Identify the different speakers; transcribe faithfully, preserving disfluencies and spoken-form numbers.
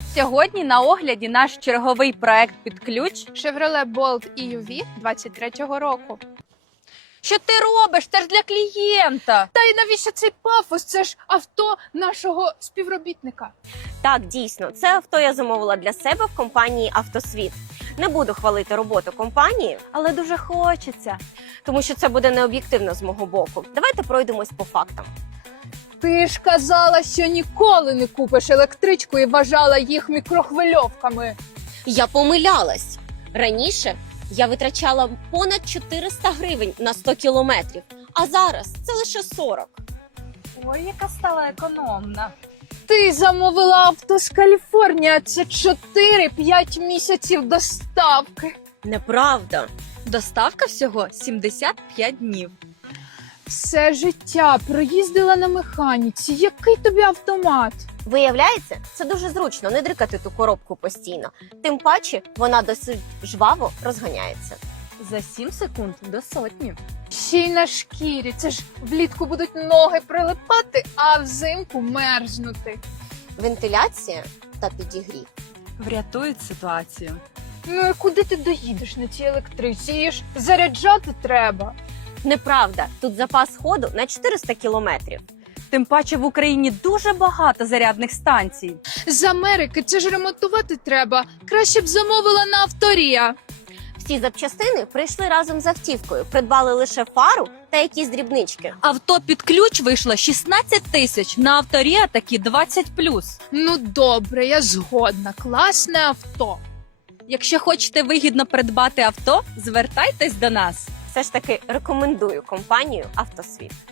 Speaker 1: Сьогодні на огляді наш черговий проект під ключ.
Speaker 2: Chevrolet Bolt і ю ві двадцять третього року.
Speaker 1: Що ти робиш? Це ж для клієнта.
Speaker 2: Та й навіщо цей пафос? Це ж авто нашого співробітника.
Speaker 3: Так, дійсно, це авто я замовила для себе в компанії «Автосвіт». Не буду хвалити роботу компанії,
Speaker 1: Але дуже хочеться.
Speaker 3: тому що це буде необ'єктивно з мого боку. Давайте пройдемось по фактам.
Speaker 2: Ти ж казала, що ніколи не купиш електричку і вважала їх мікрохвильовками.
Speaker 3: Я помилялась. Раніше я витрачала понад чотириста гривень на сто кілометрів, а зараз це лише сорок.
Speaker 1: Ой, яка стала економна.
Speaker 2: Ти замовила авто з Каліфорнії, а це чотири-п'ять місяців доставки.
Speaker 3: Неправда.
Speaker 1: Доставка всього сімдесят п'ять днів.
Speaker 2: Все життя проїздила на механіці. Який тобі автомат?
Speaker 3: Виявляється, це дуже зручно не дрикати ту коробку постійно. Тим паче, вона досить жваво розганяється.
Speaker 1: За сім секунд до сотні.
Speaker 2: Ще й на шкірі. Це ж влітку будуть ноги прилипати, а взимку мерзнути.
Speaker 3: Вентиляція та підігрів.
Speaker 1: Врятують ситуацію.
Speaker 2: Ну і куди ти доїдеш на цій електриці? Її ж заряджати треба.
Speaker 3: Неправда, тут запас ходу на чотириста кілометрів.
Speaker 1: Тим паче в Україні дуже багато зарядних станцій.
Speaker 2: З Америки це ж ремонтувати треба. Краще б замовила на Авторія.
Speaker 3: Всі запчастини прийшли разом з автівкою, придбали лише фару та якісь дрібнички.
Speaker 1: Авто під ключ вийшло шістнадцять тисяч, на Авторія такі двадцять плюс.
Speaker 2: Ну добре, я згодна. Класне авто.
Speaker 1: Якщо хочете вигідно придбати авто, звертайтесь до нас.
Speaker 3: Все ж таки рекомендую компанію «Автосвіт».